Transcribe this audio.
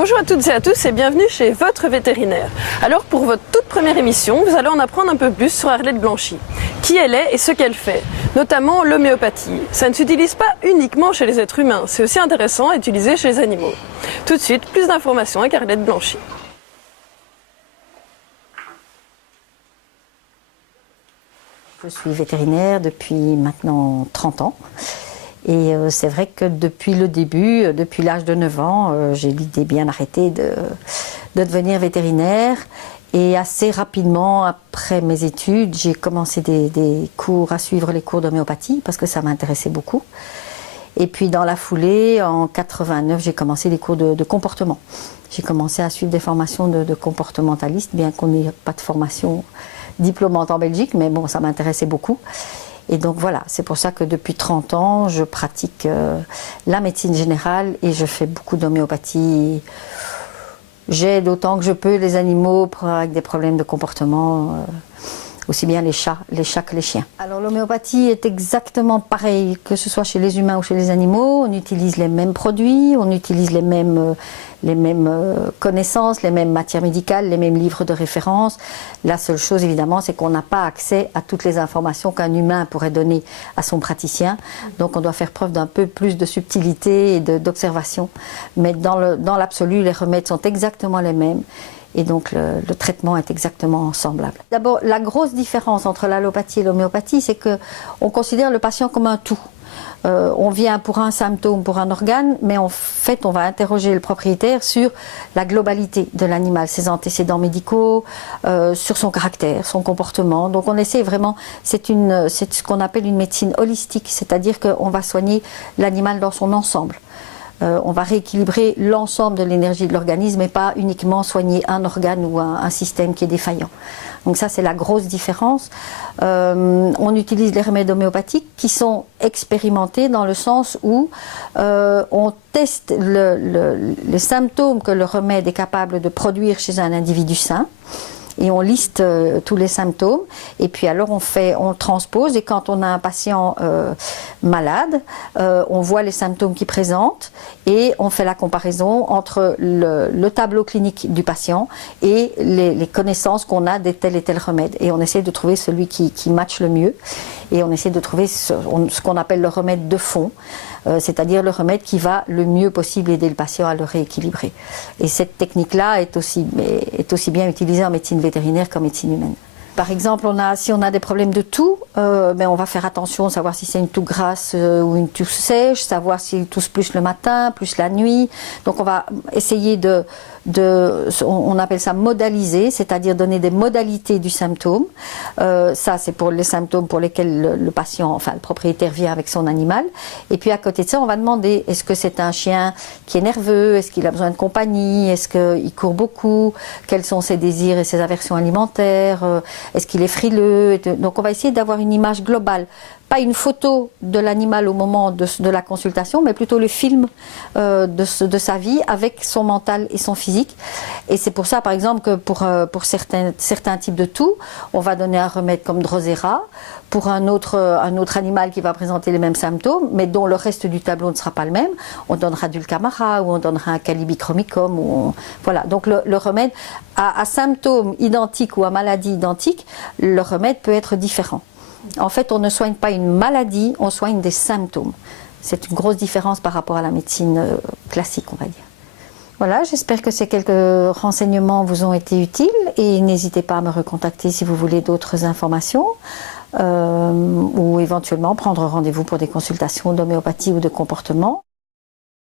Bonjour à toutes et à tous et bienvenue chez votre vétérinaire. Alors pour votre toute première émission, vous allez en apprendre un peu plus sur Arlette Blanchy. Qui elle est et ce qu'elle fait, notamment l'homéopathie. Ça ne s'utilise pas uniquement chez les êtres humains, c'est aussi intéressant à utiliser chez les animaux. Tout de suite, plus d'informations avec Arlette Blanchy. Je suis vétérinaire depuis maintenant 30 ans. Et c'est vrai que depuis le début, depuis l'âge de 9 ans, j'ai l'idée bien arrêtée de devenir vétérinaire. Et assez rapidement, après mes études, j'ai commencé des cours à suivre les cours d'homéopathie parce que ça m'intéressait beaucoup. Et puis dans la foulée, en 89, j'ai commencé les cours de comportement. J'ai commencé à suivre des formations de comportementaliste, bien qu'on n'ait pas de formation diplômante en Belgique, mais bon, ça m'intéressait beaucoup. Et donc voilà, c'est pour ça que depuis 30 ans, je pratique la médecine générale et je fais beaucoup d'homéopathie. J'aide autant que je peux les animaux avec des problèmes de comportement, aussi bien les chats que les chiens. Alors l'homéopathie est exactement pareil, que ce soit chez les humains ou chez les animaux. On utilise les mêmes produits, on utilise les mêmes connaissances, les mêmes matières médicales, les mêmes livres de référence. La seule chose évidemment, c'est qu'on n'a pas accès à toutes les informations qu'un humain pourrait donner à son praticien. Donc on doit faire preuve d'un peu plus de subtilité et d'observation. Mais dans l'absolu, les remèdes sont exactement les mêmes. Et donc le traitement est exactement semblable. D'abord, la grosse différence entre l'allopathie et l'homéopathie, c'est qu'on considère le patient comme un tout. On vient pour un symptôme, pour un organe, mais en fait on va interroger le propriétaire sur la globalité de l'animal, ses antécédents médicaux, sur son caractère, son comportement. Donc on essaie vraiment, c'est ce qu'on appelle une médecine holistique, c'est-à-dire qu'on va soigner l'animal dans son ensemble. On va rééquilibrer l'ensemble de l'énergie de l'organisme et pas uniquement soigner un organe ou un système qui est défaillant. Donc ça, c'est la grosse différence. On utilise les remèdes homéopathiques qui sont expérimentés dans le sens où on teste les symptômes que le remède est capable de produire chez un individu sain. Et on liste tous les symptômes et puis alors on transpose et quand on a un patient malade, on voit les symptômes qu'il présente et on fait la comparaison entre le tableau clinique du patient et les connaissances qu'on a de tel et tel remède. Et on essaie de trouver celui qui matche le mieux et on essaie de trouver ce qu'on appelle le remède de fond. C'est-à-dire le remède qui va le mieux possible aider le patient à le rééquilibrer. Et cette technique-là est aussi bien utilisée en médecine vétérinaire qu'en médecine humaine. Par exemple, si on a des problèmes de toux, on va faire attention, savoir si c'est une toux grasse ou une toux sèche, savoir s'il tousse plus le matin, plus la nuit. Donc on va essayer on appelle ça modaliser, c'est-à-dire donner des modalités du symptôme. Ça, c'est pour les symptômes pour lesquels le patient, enfin le propriétaire vient avec son animal. Et puis à côté de ça, on va demander, est-ce que c'est un chien qui est nerveux, est-ce qu'il a besoin de compagnie, est-ce qu'il court beaucoup, quels sont ses désirs et ses aversions alimentaires, est-ce qu'il est frileux. Donc on va essayer d'avoir une image globale. Pas une photo de l'animal au moment de la consultation, mais plutôt le film de sa vie avec son mental et son physique. Et c'est pour ça, par exemple, que pour certains types de toux, on va donner un remède comme Drosera. Pour un autre animal qui va présenter les mêmes symptômes, mais dont le reste du tableau ne sera pas le même, on donnera du Dulcamara ou on donnera un Calibichromicum. Voilà. Donc le remède, à symptômes identiques ou à maladies identiques, le remède peut être différent. En fait, on ne soigne pas une maladie, on soigne des symptômes. C'est une grosse différence par rapport à la médecine classique, on va dire. Voilà, j'espère que ces quelques renseignements vous ont été utiles et n'hésitez pas à me recontacter si vous voulez d'autres informations ou éventuellement prendre rendez-vous pour des consultations d'homéopathie ou de comportement.